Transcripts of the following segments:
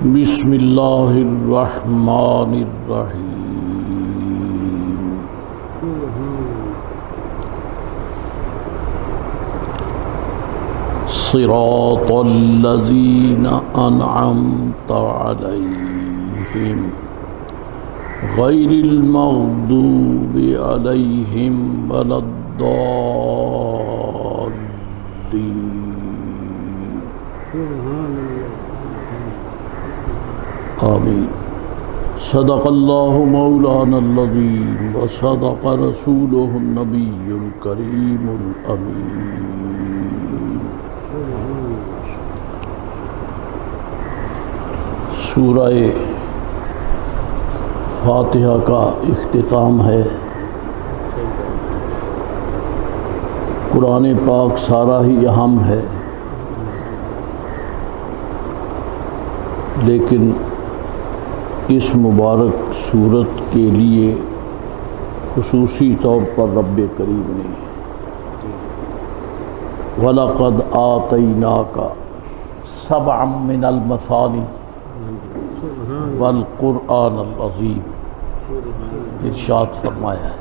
بسم اللہ الرحمن الرحیم صراط الذین انعمت علیہم غیر المغضوب علیہم ولا الضالین آمین۔ صدق اللہ مولانا العظیم وصدق رسولہ النبی الکریم الامین۔ سورہ فاتحہ کا اختتام ہے۔ قرآن پاک سارا ہی اہم ہے، لیکن اس مبارک سورت کے لیے خصوصی طور پر رب کریم نے وَلَقَدْ آتَيْنَاكَ سَبْعًا مِّنَ الْمَثَانِي وَالْقُرْآنَ الْعَظِيمِ ارشاد فرمایا ہے،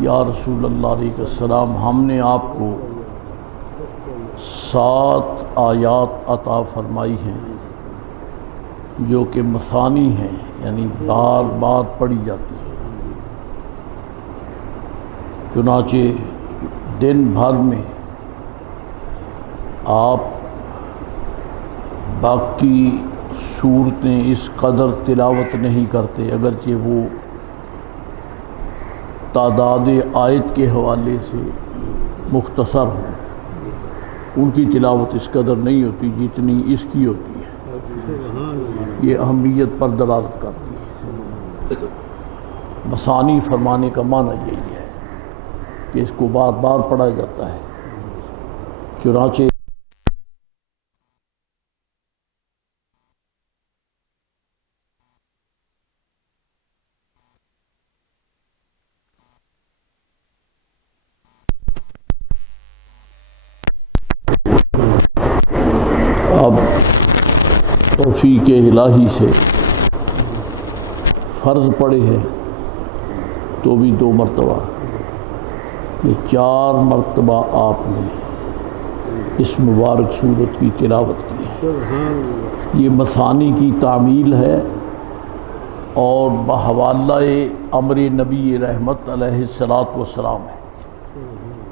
یا رسول اللہ علیہ السلام، ہم نے آپ کو 7 آیات عطا فرمائی ہیں جو کہ مثانی ہیں، یعنی بار بار پڑھی جاتی ہیں۔ چنانچہ دن بھر میں آپ باقی صورتیں اس قدر تلاوت نہیں کرتے، اگرچہ وہ تعداد آیت کے حوالے سے مختصر ہوں، ان کی تلاوت اس قدر نہیں ہوتی جتنی اس کی ہوتی ہے۔ یہ اہمیت پر دلالت کرتی ہے۔ مثانی فرمانے کا معنی یہی ہے کہ اس کو بار بار پڑھا جاتا ہے۔ چنانچہ اب توفیق الہی سے فرض پڑے ہیں تو بھی 2 مرتبہ، یہ 4 مرتبہ آپ نے اس مبارک سورت کی تلاوت کی ہے۔ یہ مثانی کی تعمیل ہے اور بحوالہ امر نبی رحمت علیہ السلام ہے،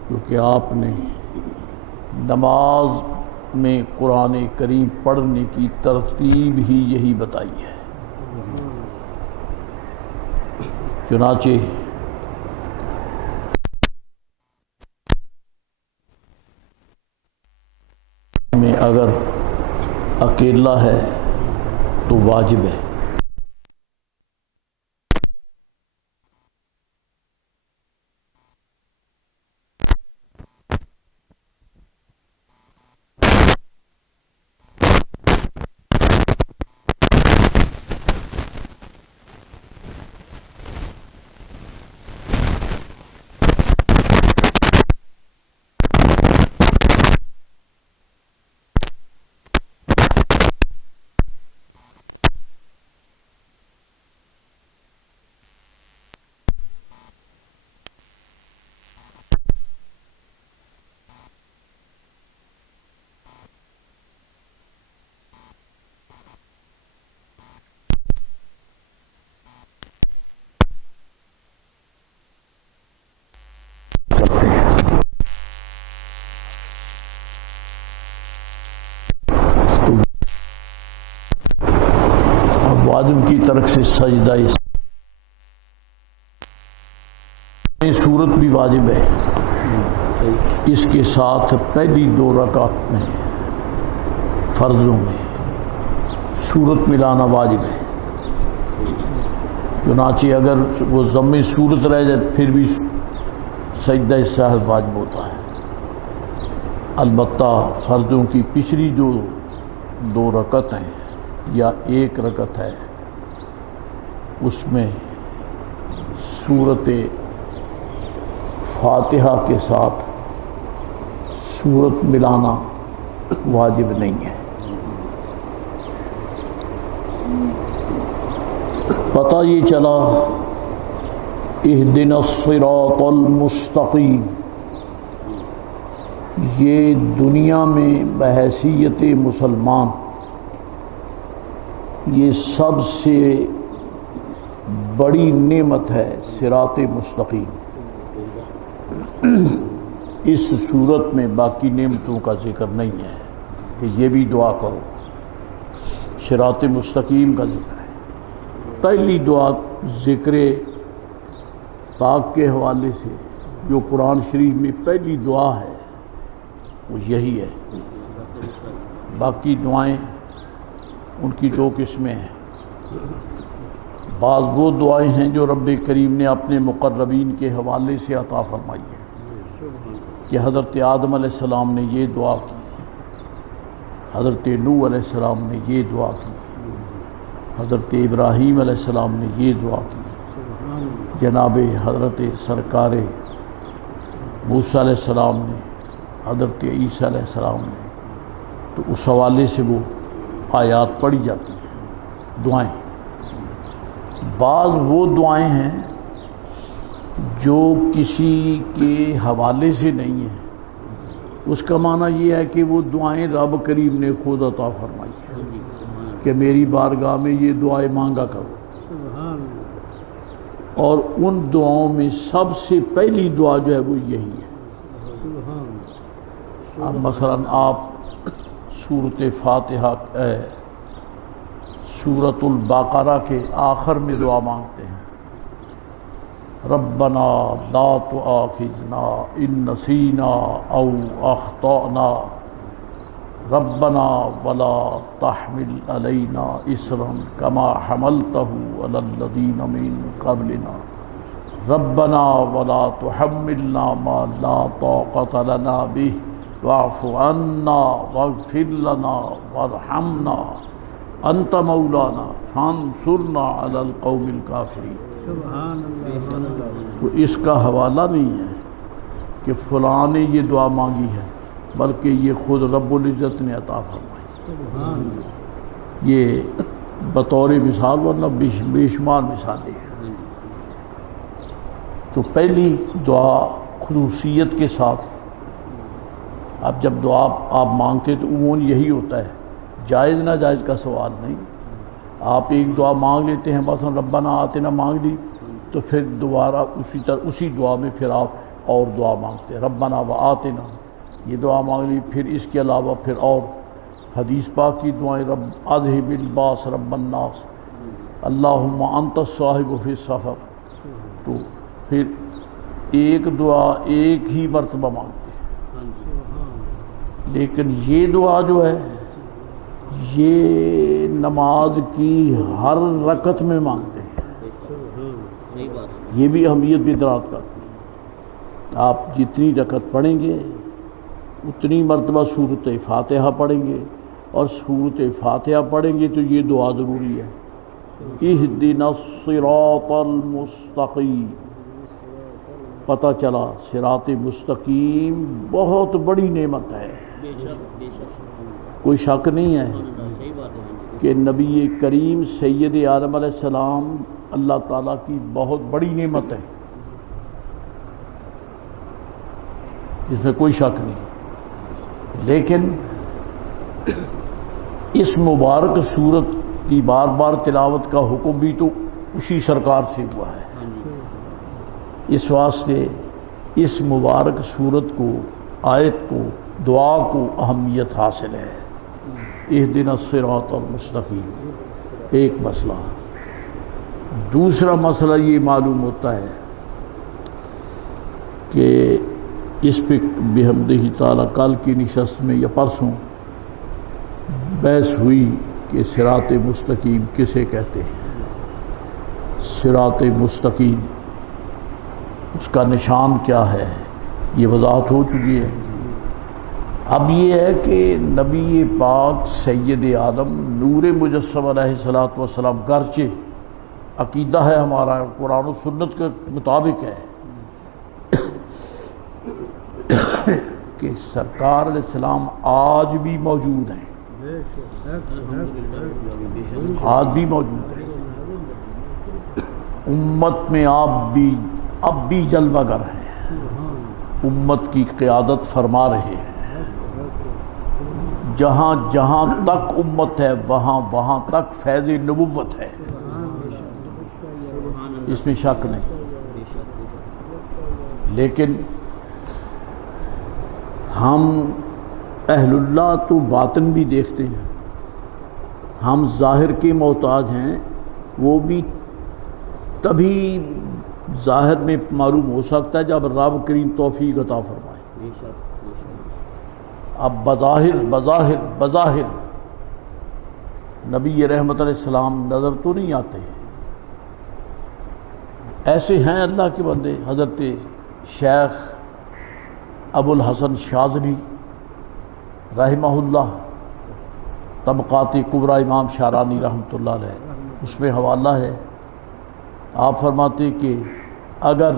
کیونکہ آپ نے نماز میں قرآن کریم پڑھنے کی ترتیب ہی یہی بتائی ہے۔ چنانچہ میں اگر اکیلا ہے تو واجب ہے، واجب کی طرف سے سجدہ سورت بھی واجب ہے، اس کے ساتھ پہلی 2 رکعت میں فرضوں میں سورت ملانا واجب ہے۔ چنانچہ اگر وہ ضم سورت رہ جائے پھر بھی سجدہ سہو واجب ہوتا ہے۔ البتہ فرضوں کی پچھلی جو 2 رکعت ہیں یا 1 رکعت ہے، اس میں سورت فاتحہ کے ساتھ سورت ملانا واجب نہیں ہے۔ پتہ یہ چلا اہدنا الصراط المستقیم، یہ دنیا میں بحیثیت مسلمان یہ سب سے بڑی نعمت ہے صراط مستقیم۔ اس صورت میں باقی نعمتوں کا ذکر نہیں ہے کہ یہ بھی دعا کرو، صراط مستقیم کا ذکر ہے۔ پہلی دعا ذکر پاک کے حوالے سے جو قرآن شریف میں پہلی دعا ہے وہ یہی ہے۔ باقی دعائیں ان کی دو قسمیں ہیں، بعض وہ دعائیں ہیں جو رب کریم نے اپنے مقربین کے حوالے سے عطا فرمائی ہے کہ حضرت آدم علیہ السلام نے یہ دعا کی، حضرت نوح علیہ السلام نے یہ دعا کی، حضرت ابراہیم علیہ السلام نے یہ دعا کی، جناب حضرت سرکار موسیٰ علیہ السلام نے، حضرت عیسیٰ علیہ السلام نے، تو اس حوالے سے وہ آیات پڑھی جاتی ہیں دعائیں۔ بعض وہ دعائیں ہیں جو کسی کے حوالے سے نہیں ہیں، اس کا معنی یہ ہے کہ وہ دعائیں رب کریم نے خود عطا فرمائی ہیں کہ میری بارگاہ میں یہ دعائیں مانگا کرو، اور ان دعاؤں میں سب سے پہلی دعا جو ہے وہ یہی ہے۔ اب مثلا آپ سورۃ فاتحہ سورۃ البقرہ کے آخر میں دعا مانگتے ہیں، ربنا لا تؤاخذنا ان نسینا او اخطأنا ربنا ولا تحمل علینا اصرا کما حملتہ علی الذین من قبلنا ربنا ولا تحملنا ما لا طاقۃ لنا بہ واعف عنا واغفر لنا وارحمنا انت مولانا فانصرنا علی القوم الکافرین۔ تو اس کا حوالہ نہیں ہے کہ فلاں نے یہ دعا مانگی ہے، بلکہ یہ خود رب العزت نے عطا فرمائی۔ یہ بطور مثال ورنہ بے شمار مثالیں ہیں۔ تو پہلی دعا خصوصیت کے ساتھ، اب جب دعا آپ مانگتے تو عموماً یہی ہوتا ہے، جائز ناجائز کا سوال نہیں۔ آپ ایک دعا مانگ لیتے ہیں، مثلا ربنا آتنا مانگ لی، تو پھر دوبارہ اسی دعا میں پھر آپ اور دعا مانگتے ہیں، ربنا و آتنا یہ دعا مانگ لی، پھر اس کے علاوہ پھر اور حدیث پاک کی دعائیں، رب اذہب الباس رب الناس، اللہم انت الصاحب فی السفر، تو پھر ایک دعا ایک ہی مرتبہ مانگتے ہیں۔ لیکن یہ دعا جو ہے یہ نماز کی ہر رکعت میں مانگتے ہیں، یہ بھی اہمیت بھی دراز کرتی ہے۔ آپ جتنی رکعت پڑھیں گے اتنی مرتبہ سورۃ فاتحہ پڑھیں گے، اور سورۃ فاتحہ پڑھیں گے تو یہ دعا ضروری ہے، اہدنا الصراط المستقیم۔ پتہ چلا صراط مستقیم بہت بڑی نعمت ہے، کوئی شک نہیں ہے کہ نبی کریم سید عالم علیہ السلام اللہ تعالیٰ کی بہت بڑی نعمت ہے، اس میں کوئی شک نہیں۔ لیکن اس مبارک سورت کی بار بار تلاوت کا حکم بھی تو اسی سرکار سے ہوا ہے، اس واسطے اس مبارک سورت کو، آیت کو، دعا کو اہمیت حاصل ہے۔ اہدنا الصراط المستقیم ایک مسئلہ۔ دوسرا مسئلہ یہ معلوم ہوتا ہے کہ اس پہ بحمدہ تعالیٰ کل کی نشست میں یا پرسوں بحث ہوئی کہ صراط مستقیم کسے کہتے ہیں۔ صراط مستقیم اس کا نشان کیا ہے یہ وضاحت ہو چکی ہے۔ اب یہ ہے کہ نبی پاک سید عالم نور مجسم علیہ السلام گرچہ عقیدہ ہے ہمارا قرآن و سنت کے مطابق ہے کہ سرکار علیہ السلام آج بھی موجود ہیں، آج بھی موجود ہیں، امت میں آپ بھی اب بھی جلوہ گر ہیں، امت کی قیادت فرما رہے ہیں، جہاں جہاں تک امت ہے وہاں وہاں تک فیض نبوت ہے، اس میں شک نہیں۔ لیکن ہم اہل اللہ تو باطن بھی دیکھتے ہیں، ہم ظاہر کے محتاج ہیں، وہ بھی تبھی ظاہر میں معلوم ہو سکتا ہے جب رب کریم توفیق عطا فرمائے۔ اب بظاہر نبی رحمت علیہ السلام نظر تو نہیں آتے، ایسے ہیں اللہ کے بندے۔ حضرت شیخ ابو الحسن شاذلی رحمہ اللہ، طبقات کبریٰ امام شارانی رحمۃ اللہ علیہ، اس میں حوالہ ہے، آپ فرماتے کہ اگر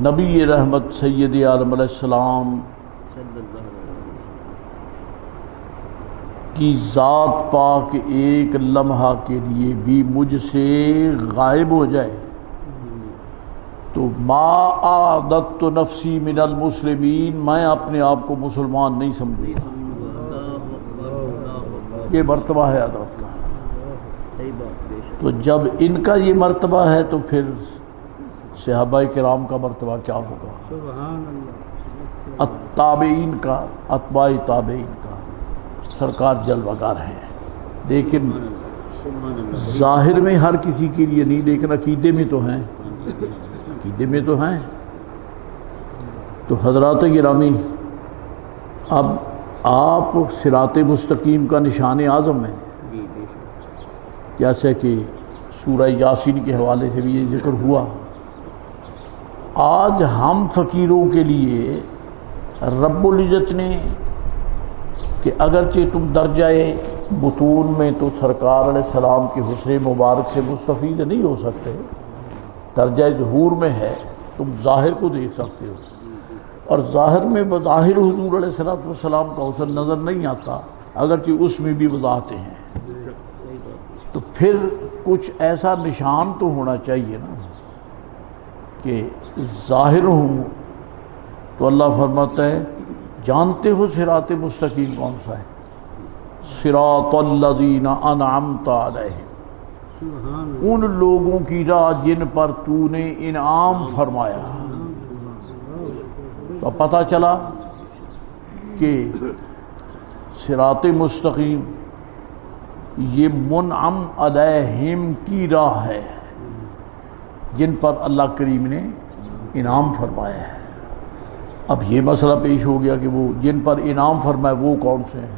نبی رحمت سید عالم علیہ السلام کی ذات پاک ایک لمحہ کے لیے بھی مجھ سے غائب ہو جائے تو ما اعددت نفسی من المسلمین، میں اپنے آپ کو مسلمان نہیں سمجھوں گا۔ یہ مرتبہ ہے حضرت کا۔ تو جب ان کا یہ مرتبہ ہے تو پھر صحابہ کرام کا مرتبہ کیا ہوگا، التابعین کا، اتباع تابعین کا۔ سرکار جلوہ گر ہیں، لیکن ظاہر میں ہر کسی کے لیے نہیں، لیکن عقیدے میں تو ہیں، عقیدے میں تو ہیں۔ تو حضرات گرامی، اب آپ صراط مستقیم کا نشان اعظم ہے، جیسے کہ سورہ یاسین کے حوالے سے بھی یہ ذکر ہوا۔ آج ہم فقیروں کے لیے رب العزت نے کہ اگرچہ تم درجہ بطون میں تو سرکار علیہ السلام کی حسن مبارک سے مستفید نہیں ہو سکتے، درجہ ظہور میں ہے، تم ظاہر کو دیکھ سکتے ہو، اور ظاہر میں بظاہر حضور علیہ السلام کا حسن نظر نہیں آتا، اگرچہ اس میں بھی وضاحتیں ہیں۔ تو پھر کچھ ایسا نشان تو ہونا چاہیے نا کہ ظاہر ہوں۔ تو اللہ فرماتا ہے جانتے ہو صراط مستقیم کون سا ہے؟ صراط الذین انعمت علیہم، ان لوگوں کی راہ جن پر تو نے انعام فرمایا۔ تو پتہ چلا کہ صراط مستقیم یہ منعم علیہم کی راہ ہے، جن پر اللہ کریم نے انعام فرمایا ہے۔ اب یہ مسئلہ پیش ہو گیا کہ وہ جن پر انعام فرمایا وہ کون سے ہیں؟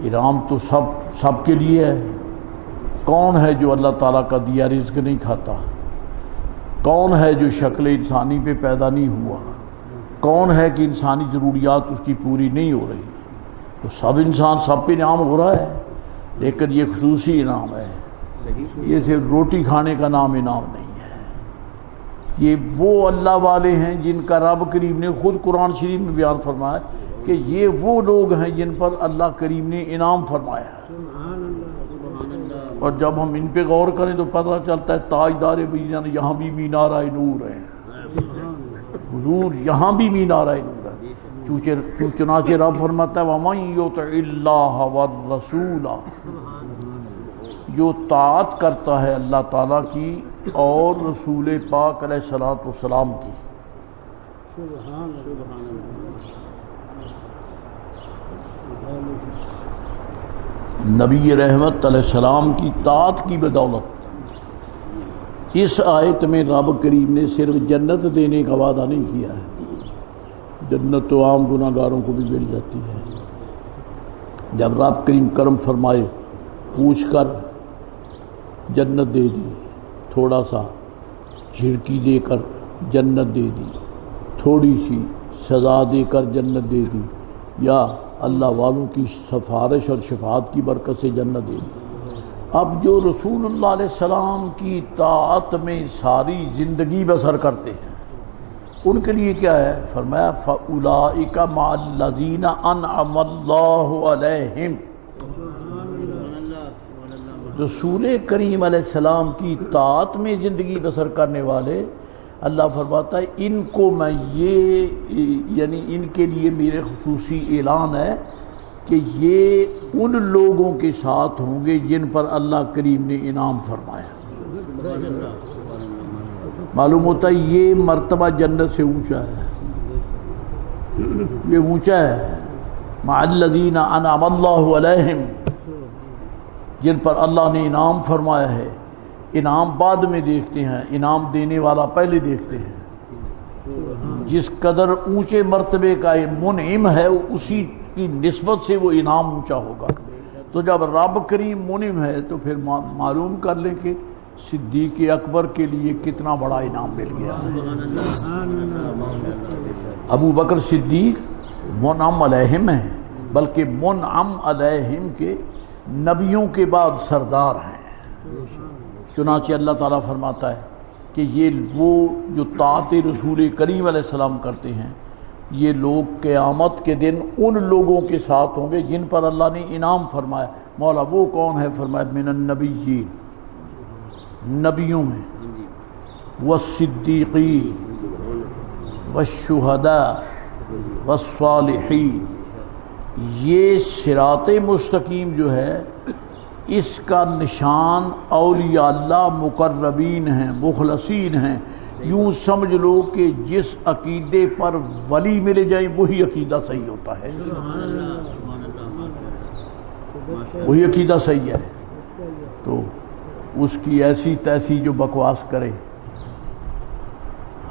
انعام تو سب کے لیے ہے۔ کون ہے جو اللہ تعالیٰ کا دیا رزق نہیں کھاتا؟ کون ہے جو شکل انسانی پہ پیدا نہیں ہوا؟ کون ہے کہ انسانی ضروریات اس کی پوری نہیں ہو رہی؟ تو سب انسان سب پہ انعام ہو رہا ہے، لیکن یہ خصوصی انعام ہے، یہ صرف روٹی کھانے کا نام انعام نہیں ہے۔ یہ وہ اللہ والے ہیں جن کا رب کریم نے خود قرآن شریف میں بیان فرمایا کہ یہ وہ لوگ ہیں جن پر اللہ کریم نے انعام فرمایا۔ اور جب ہم ان پہ غور کریں تو پتہ چلتا ہے تاجدار مدینہ یہاں بھی مینارہ نور ہے، حضور یہاں بھی مینارہ نور ہے۔ چنانچہ رب فرماتا ہے وَمَن يُطِعِ اللَّهَ وَالرَّسُولَ، جو طاعت کرتا ہے اللہ تعالیٰ کی اور رسول پاک علیہ الصلوۃ والسلام کی۔ نبی رحمت علیہ السلام کی طاعت کی بدولت اس آیت میں رب کریم نے صرف جنت دینے کا وعدہ نہیں کیا ہے، جنت تو عام گناہ گاروں کو بھی مل جاتی ہے۔ جب رب کریم کرم فرمائے پوچھ کر جنت دے دی، تھوڑا سا جھڑکی دے کر جنت دے دی، تھوڑی سی سزا دے کر جنت دے دی، یا اللہ والوں کی سفارش اور شفاعت کی برکت سے جنت دے دی۔ اب جو رسول اللہ علیہ السلام کی طاعت میں ساری زندگی بسر کرتے ہیں ان کے لیے کیا ہے؟ فرمایا فَأُولَئِكَ مَعَ الَّذِينَ أَنْعَمَ اللَّهُ عَلَيْهِمْ، رسول کریم علیہ السلام کی اطاعت میں زندگی بسر کرنے والے، اللہ فرماتا ہے ان کو میں یعنی ان کے لیے میرے خصوصی اعلان ہے کہ یہ ان لوگوں کے ساتھ ہوں گے جن پر اللہ کریم نے انعام فرمایا۔ معلوم ہوتا ہے یہ مرتبہ جنت سے اونچا ہے، یہ اونچا ہے۔ مع الذین انعم اللہ علیہم، جن پر اللہ نے انعام فرمایا ہے۔ انعام بعد میں دیکھتے ہیں، انعام دینے والا پہلے دیکھتے ہیں۔ جس قدر اونچے مرتبے کا یہ منعم ہے اسی کی نسبت سے وہ انعام اونچا ہوگا۔ تو جب رب کریم منعم ہے تو پھر معلوم کر لیں کہ صدیق اکبر کے لیے کتنا بڑا انعام مل گیا ہے۔ ابو بکر صدیق منعم علیہم ہیں، بلکہ منعم علیہم کے نبیوں کے بعد سردار ہیں۔ چنانچہ اللہ تعالیٰ فرماتا ہے کہ یہ وہ جو طاعت رسول کریم علیہ السلام کرتے ہیں یہ لوگ قیامت کے دن ان لوگوں کے ساتھ ہوں گے جن پر اللہ نے انعام فرمایا۔ مولا وہ کون ہے؟ فرمایا من النبیین، نبیوں میں، والصدیقین والشہداء والصالحین۔ یہ صراط مستقیم جو ہے اس کا نشان اولیاء اللہ مقربین ہیں، مخلصین ہیں۔ یوں سمجھ لو کہ جس عقیدے پر ولی ملے جائیں وہی عقیدہ صحیح ہوتا ہے، وہی عقیدہ صحیح ہے۔ تو اس کی ایسی تیسی جو بکواس کرے،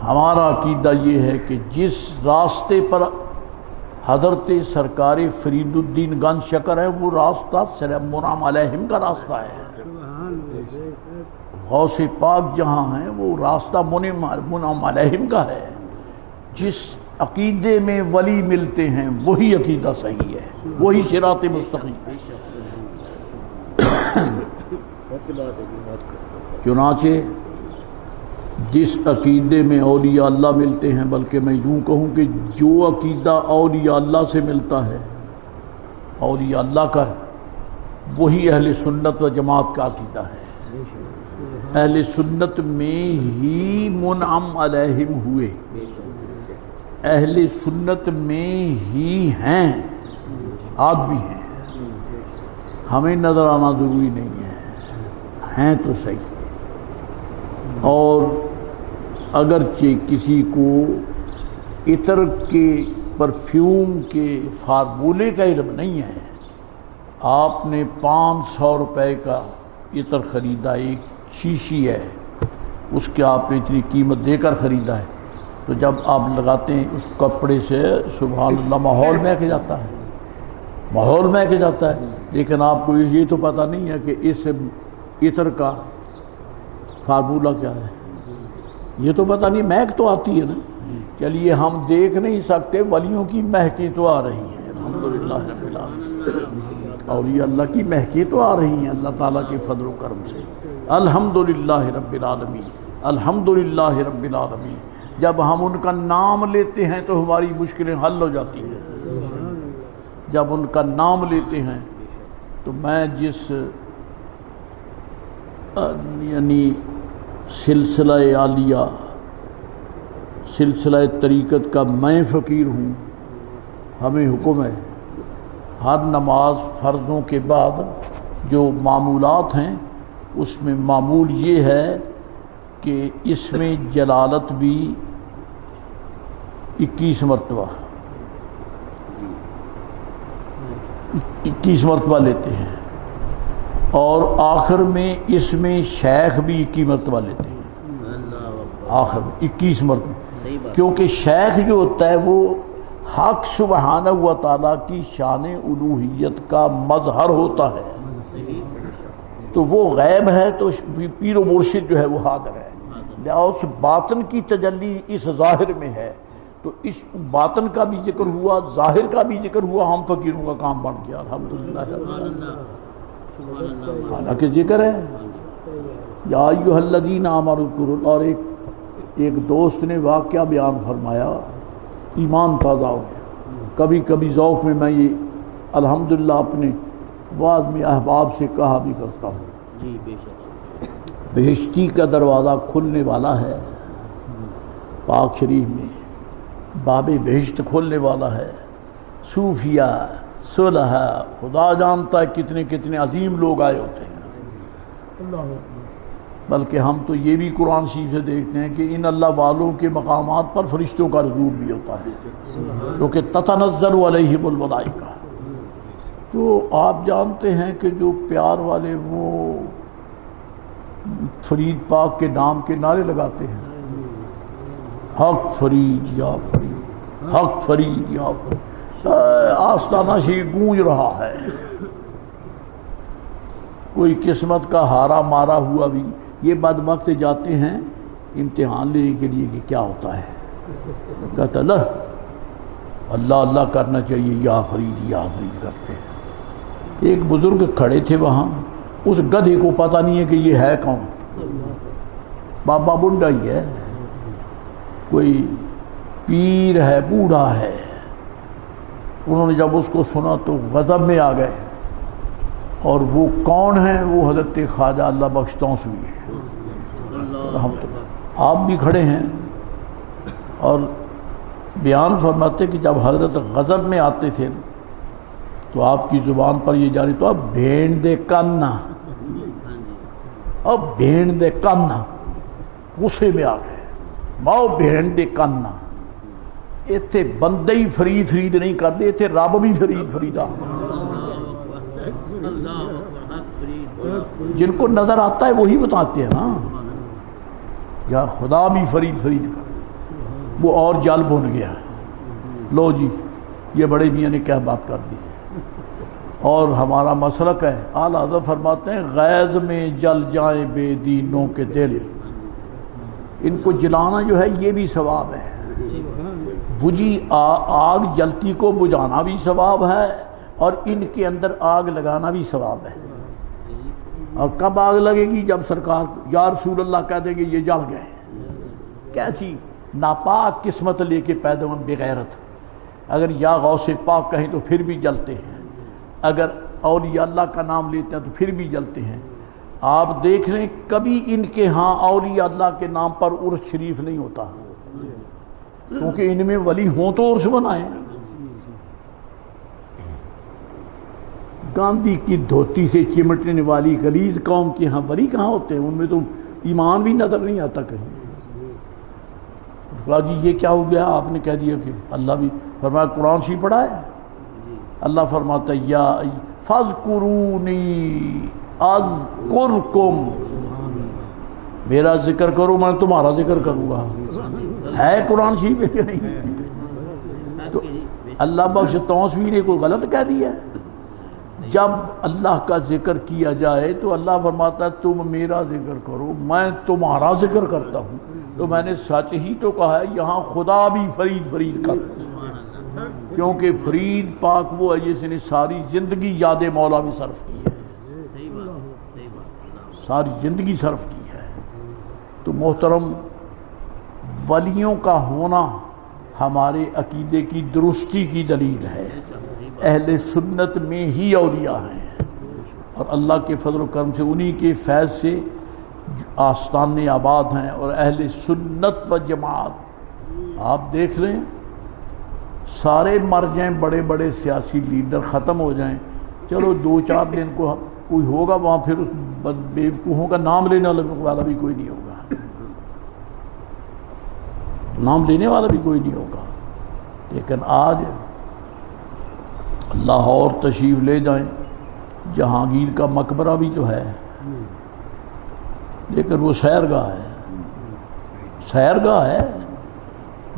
ہمارا عقیدہ یہ ہے کہ جس راستے پر حضرت سرکار فرید الدین گنج شکر ہے وہ راستہ منعم علیہم کا راستہ ہے۔ غوث پاک جہاں ہیں وہ راستہ منعم علیہم کا ہے۔ جس عقیدے میں ولی ملتے ہیں وہی عقیدہ صحیح ہے، وہی صراط مستقیم۔ چنانچہ جس عقیدے میں اولیاء اللہ ملتے ہیں، بلکہ میں یوں کہوں کہ جو عقیدہ اولیاء اللہ سے ملتا ہے، اولیاء اللہ کا ہے، وہی اہل سنت و جماعت کا عقیدہ ہے۔ اہل سنت میں ہی منعم علیہم ہوئے، اہل سنت میں ہی ہیں، آج بھی ہیں، ہمیں نظر آنا ضروری نہیں ہے، ہیں تو صحیح۔ اور اگرچہ کسی کو عطر کے پرفیوم کے فارمولے کا علم نہیں ہے، آپ نے 500 روپے کا عطر خریدا، ایک شیشی ہے، اس کے آپ نے اتنی قیمت دے کر خریدا ہے، تو جب آپ لگاتے ہیں اس کپڑے سے سبحان اللہ ماحول مہک جاتا ہے، ماحول مہک جاتا ہے، لیکن آپ کو یہ تو پتہ نہیں ہے کہ اس عطر کا فارمولہ کیا ہے، یہ تو پتہ نہیں، مہک تو آتی ہے نا۔ چلیے ہم دیکھ نہیں سکتے، ولیوں کی مہکی تو آ رہی ہیں الحمدللہ رب العالمین، اور یہ اللہ کی مہکی تو آ رہی ہیں اللہ تعالیٰ کے فضل و کرم سے، الحمدللہ رب العالمین، الحمدللہ رب العالمین۔ جب ہم ان کا نام لیتے ہیں تو ہماری مشکلیں حل ہو جاتی ہیں، جب ان کا نام لیتے ہیں تو میں جس یعنی سلسلہ عالیہ، سلسلہ طریقت کا میں فقیر ہوں، ہمیں حکم ہے ہر نماز فرضوں کے بعد جو معمولات ہیں اس میں معمول یہ ہے کہ اس میں جلالت بھی 21 مرتبہ 21 مرتبہ لیتے ہیں، اور آخر میں اس میں شیخ بھی 21 مرتبہ لیتے ہیں، آخر میں 21 مرتبہ، کیونکہ شیخ جو ہوتا ہے وہ حق سبحانہ و تعالیٰ کی شان الوہیت کا مظہر ہوتا ہے، تو وہ غیب ہے تو پیر و مرشد جو ہے وہ حاضر ہے، اس باطن کی تجلی اس ظاہر میں ہے، تو اس باطن کا بھی ذکر ہوا، ظاہر کا بھی ذکر ہوا، ہم فقیروں کا کام بن گیا الحمدللہ۔ حالانکہ ذکر ہے یا ایھا الذین آمنوا اذکروا، اور ایک دوست نے واقعہ بیان فرمایا، ایمان تازہ ہو گیا۔ کبھی کبھی ذوق میں یہ الحمدللہ اپنے بعد میں احباب سے کہا بھی کرتا ہوں بہشتی کا دروازہ کھلنے والا ہے، پاک شریف میں باب بہشت کھولنے والا ہے۔ صوفیہ، صلحہ، خدا جانتا ہے کتنے کتنے عظیم لوگ آئے ہوتے ہیں۔ بلکہ ہم تو یہ بھی قرآن شریف سے دیکھتے ہیں کہ ان اللہ والوں کے مقامات پر فرشتوں کا نزول بھی ہوتا ہے، کیونکہ تتنزل علیہم الملائکہ۔ تو آپ جانتے ہیں کہ جو پیار والے وہ فرید پاک کے نام کے نعرے لگاتے ہیں، حق فرید یا فرید، حق فرید یا فرید، آستانہ شریف گونج رہا ہے۔ کوئی قسمت کا ہارا مارا ہوا بھی یہ بدبخت جاتے ہیں امتحان لینے کے لیے کہ کیا ہوتا ہے، کہتا اللہ اللہ کرنا چاہیے، یا فرید کرتے ہیں۔ ایک بزرگ کھڑے تھے وہاں، اس گدھے کو پتہ نہیں ہے کہ یہ ہے کون، بابا بڈھا ہی ہے، کوئی پیر ہے، بوڑھا ہے۔ انہوں نے جب اس کو سنا تو غضب میں آ گئے، اور وہ کون ہیں؟ وہ حضرت خواجہ اللہ بخش توسوی ہے رحمۃ اللہ۔ آپ بھی کھڑے ہیں اور بیان فرماتے کہ جب حضرت غضب میں آتے تھے تو آپ کی زبان پر یہ جاری تو اب بھین دے کانا، اب بھین دے کانا، غصے میں آ گئے، ماؤ بھین دے کانا۔ اتنے بندے ہی فرید نہیں کرتے، اتنے رب بھی فریدا۔ جن کو نظر آتا ہے وہی بتاتے ہیں نا، یا خدا بھی فرید کر، وہ اور جل بن گیا۔ لو جی، یہ بڑے میاں نے کیا بات کر دی۔ اور ہمارا مسلک ہے، اعلیٰ حضرت فرماتے ہیں غیظ میں جل جائیں بے دینوں کے دل، ان کو جلانا جو ہے یہ بھی ثواب ہے، بجھی آگ جلتی کو بجھانا بھی ثواب ہے، اور ان کے اندر آگ لگانا بھی ثواب ہے۔ اور کب آگ لگے گی؟ جب سرکار یا رسول اللہ کہہ دیں گے یہ جل گئے۔ کیسی ناپاک قسمت لے کے پیدا ہوئے بغیرت، اگر یا غوث پاک کہیں تو پھر بھی جلتے ہیں، اگر اولیاء اللہ کا نام لیتے ہیں تو پھر بھی جلتے ہیں۔ آپ دیکھ رہے ہیں کبھی ان کے ہاں اولیاء اللہ کے نام پر عرس شریف نہیں ہوتا، کیونکہ ان میں ولی ہوں تو عرس بنائیں۔ گاندھی کی دھوتی سے چمٹنے والی غلیظ قوم کے ہاں ولی کہاں ہوتے ہیں؟ ان میں تو ایمان بھی نظر نہیں آتا کہیں۔ جی یہ کیا ہو گیا؟ آپ نے کہہ دیا کہ اللہ بھی فرمایا، قرآن شریف پڑھا ہے، اللہ فرماتا ہے یا فاذکرونی اذکرکم، میرا ذکر کرو میں تمہارا ذکر کروں گا۔ ہے قرآن شریف ہے کہ نہیں؟ تو اللہ بخش توسوی نے کوئی غلط کہہ دیا ہے؟ جب اللہ کا ذکر کیا جائے تو اللہ فرماتا ہے تم میرا ذکر کرو میں تمہارا ذکر کرتا ہوں۔ تو میں نے سچ ہی تو کہا ہے، یہاں خدا بھی فرید کر، کیونکہ فرید پاک وہ ہے جس نے ساری زندگی یاد مولا میں صرف کی ہے، ساری زندگی صرف کی ہے۔ تو محترم، ولیوں کا ہونا ہمارے عقیدے کی درستی کی دلیل ہے۔ اہل سنت میں ہی اولیاء ہیں، اور اللہ کے فضل و کرم سے انہی کے فیض سے آستانے آباد ہیں، اور اہل سنت و جماعت آپ دیکھ لیں، سارے مر جائیں، بڑے بڑے سیاسی لیڈر ختم ہو جائیں، چلو 2-4 دن کو کوئی ہوگا وہاں، پھر اس بیوقوفوں کا نام لینے والا بھی کوئی نہیں ہوگا، نام لینے والا بھی کوئی نہیں ہوگا۔ لیکن آج لاہور تشریف لے جائیں، جہانگیر کا مقبرہ بھی تو ہے، لیکن وہ سیرگاہ ہے،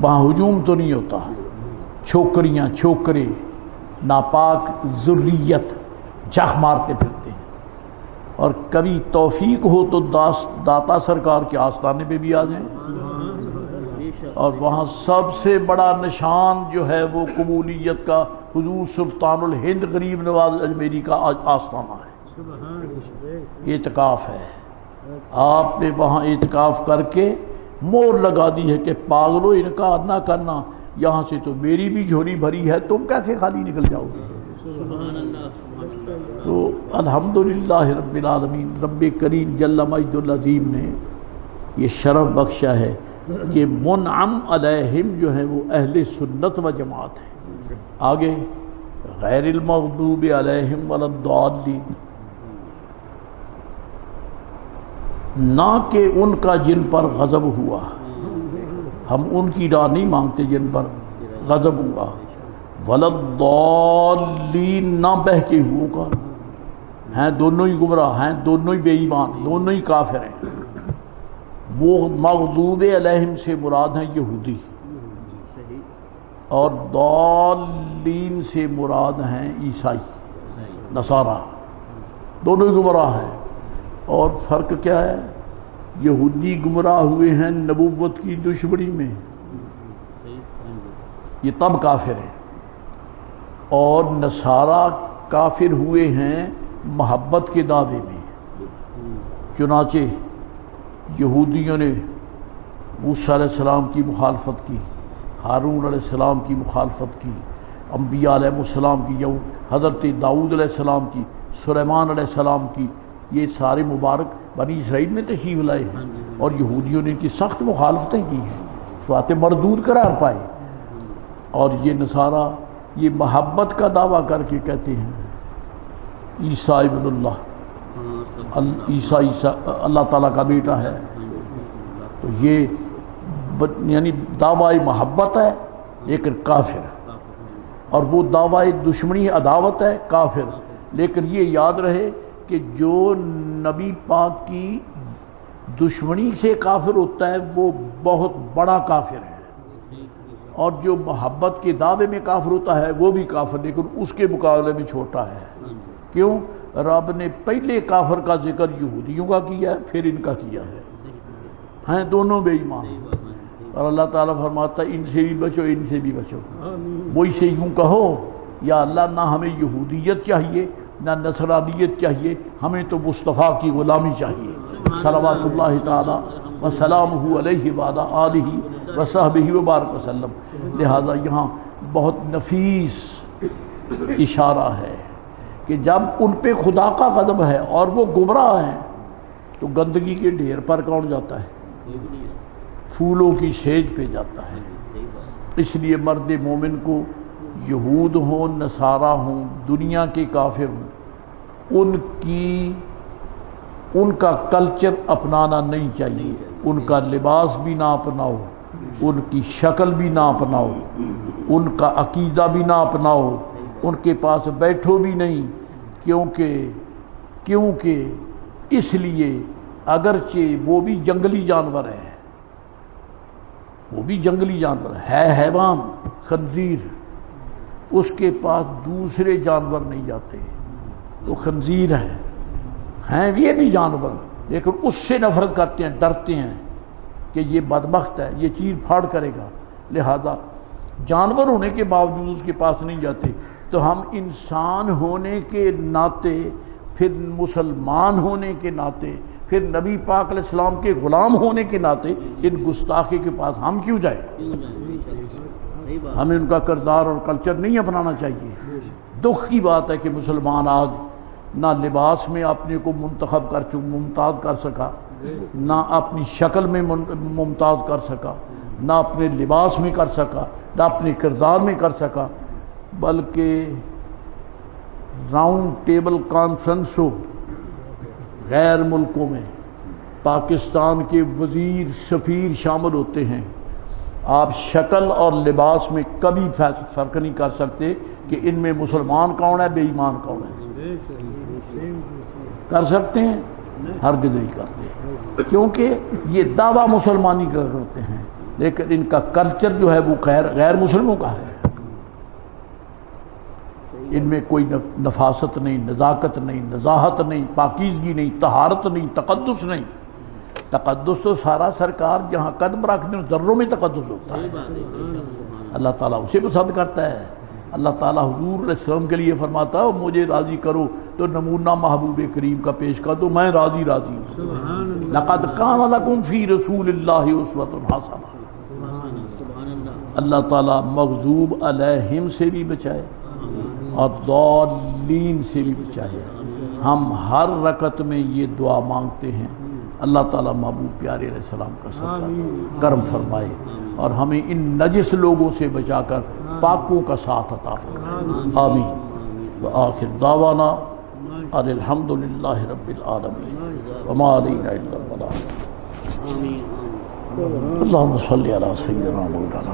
وہاں ہجوم تو نہیں ہوتا، چھوکریاں چھوکرے ناپاک ذریت جخ مارتے پھرتے ہیں۔ اور کبھی توفیق ہو تو داتا سرکار کے آستانے پہ بھی آ جائیں، اور وہاں سب سے بڑا نشان جو ہے وہ قبولیت کا حضور سلطان الہند غریب نواز اجمیری کا آستانہ ہے، اعتکاف ہے۔ آپ نے وہاں اعتکاف کر کے مور لگا دی ہے کہ پاگلو انکار نہ کرنا، یہاں سے تو میری بھی جھولی بھری ہے، تم کیسے خالی نکل جاؤ گے؟ تو الحمدللہ رب العالمین، رب کریم جل مجد العظیم نے یہ شرف بخشا ہے کہ منعم علیہم جو ہیں وہ اہل سنت و جماعت ہیں۔ آگے غیر المغضوب علیہم ولا الضالین، نہ کہ ان کا جن پر غضب ہوا، ہم ان کی راہ نہیں مانگتے جن پر غضب ہوا، ولا الضالین، نہ بہکے ہوئوں کا، ہیں دونوں ہی گمراہ ہیں، دونوں ہی بے ایمان، دونوں ہی کافر ہیں۔ وہ مغضوب علیہم سے مراد ہیں یہودی، اور ضالین سے مراد ہیں عیسائی نصارہ، دونوں ہی گمراہ ہیں۔ اور فرق کیا ہے؟ یہودی گمراہ ہوئے ہیں نبوت کی دشمنی میں، یہ تب کافر ہیں، اور نصارہ کافر ہوئے ہیں محبت کے دعوے میں۔ چنانچہ یہودیوں نے موسیٰ علیہ السلام کی مخالفت کی، ہارون علیہ السلام کی مخالفت کی، انبیاء علیہ السلام کی، حضرت داؤد علیہ السلام کی، سلیمان علیہ السلام کی، یہ سارے مبارک بنی اسرائیل میں تشریف لائے ہیں، اور یہودیوں نے ان کی سخت مخالفتیں کی ہیں، باتیں مردود قرار پائے۔ اور یہ نصارہ یہ محبت کا دعویٰ کر کے کہتے ہیں عیسیٰ ابن اللہ، عیسیٰ اللہ تعالیٰ کا بیٹا ہے، تو یہ یعنی دعویٰ محبت ہے لیکن کافر، اور وہ دعویٰ دشمنی عداوت ہے کافر۔ لیکن یہ یاد رہے کہ جو نبی پاک کی دشمنی سے کافر ہوتا ہے وہ بہت بڑا کافر ہے، اور جو محبت کے دعوے میں کافر ہوتا ہے وہ بھی کافر، لیکن اس کے مقابلے میں چھوٹا ہے۔ کیوں؟ رب نے پہلے کافر کا ذکر یہودیوں کا کیا ہے، پھر ان کا کیا ہے، ہیں دونوں بے ایمان۔ اور اللہ تعالیٰ فرماتا ہے ان سے بھی بچو، ان سے بھی بچو۔ وہی سے یوں کہو یا اللہ نہ ہمیں یہودیت چاہیے نہ نصرانیت چاہیے، ہمیں تو مصطفیٰ کی غلامی چاہیے، صلوات اللہ تعالی وسلامہ علیہ وعلی آلہ وصحبہ وبارک وسلم۔ لہذا یہاں بہت نفیس اشارہ ہے کہ جب ان پہ خدا کا غضب ہے اور وہ گمراہ ہیں تو گندگی کے ڈھیر پر کون جاتا ہے؟ پھولوں کی سیج پہ جاتا ہے۔ اس لیے مرد مومن کو یہود ہوں نصارہ ہوں دنیا کے کافر ہوں ان کا کلچر اپنانا نہیں چاہیے، ان کا لباس بھی نہ اپناؤ، ان کی شکل بھی نہ اپناؤ، ان کا عقیدہ بھی نہ اپناؤ، ان کے پاس بیٹھو بھی نہیں، کیونکہ اس لیے اگرچہ وہ بھی جنگلی جانور ہے، وہ بھی جنگلی جانور ہے، حیوان خنزیر، اس کے پاس دوسرے جانور نہیں جاتے، وہ خنزیر ہیں یہ بھی جانور، لیکن اس سے نفرت کرتے ہیں، ڈرتے ہیں کہ یہ بدبخت ہے، یہ چیر پھاڑ کرے گا، لہذا جانور ہونے کے باوجود اس کے پاس نہیں جاتے۔ تو ہم انسان ہونے کے ناطے، پھر مسلمان ہونے کے ناطے، پھر نبی پاک علیہ السلام کے غلام ہونے کے ناطے ان گستاخی کے پاس ہم کیوں جائیں؟ ہمیں ان کا کردار اور کلچر نہیں اپنانا چاہیے۔ دکھ کی بات ہے کہ مسلمان آج نہ لباس میں اپنے کو ممتاز کر سکا، نہ اپنی شکل میں ممتاز کر سکا، نہ اپنے لباس میں کر سکا، نہ اپنے کردار میں کر سکا، بلکہ راؤنڈ ٹیبل کانفرنس ہو غیر ملکوں میں پاکستان کے وزیر سفیر شامل ہوتے ہیں، آپ شکل اور لباس میں کبھی فرق نہیں کر سکتے کہ ان میں مسلمان کون ہے بے ایمان کون ہے۔ کر سکتے ہیں؟ ہرگز نہیں کرتے، کیونکہ یہ دعویٰ مسلمانی کا کرتے ہیں لیکن ان کا کلچر جو ہے وہ غیر مسلموں کا ہے۔ ان میں کوئی نفاست نہیں، نزاکت نہیں، نزاہت نہیں، پاکیزگی نہیں، طہارت نہیں، تقدس نہیں۔ تقدس تو سارا سرکار جہاں قدم رکھتے ہیں ذروں میں تقدس ہوتا ہے، اللہ تعالیٰ اسے پسند کرتا ہے۔ اللہ تعالیٰ حضور علیہ السلام کے لیے فرماتا ہے مجھے راضی کرو تو نمونہ محبوب کریم کا پیش کر دو، میں راضی ہوں۔ لقد کان لکم فی رسول اللہ اسوۃ حسنہ۔ اللہ تعالیٰ مغضوب علیہم سے بھی بچائے اور ضالین غافلین سے بھی بچائے. ہم ہر رکعت میں یہ دعا مانگتے ہیں. اللہ تعالیٰ محبوب پیارے علیہ السلام کا صدقہ کرم فرمائے اور ہمیں ان نجس لوگوں سے بچا کر پاکوں کا ساتھ عطا فرمائے. آمین. وآخر دعوانا ان الحمد للہ رب العالمین وما علینا الا البلاغ. اللہم صلی علی سیدنا مولانا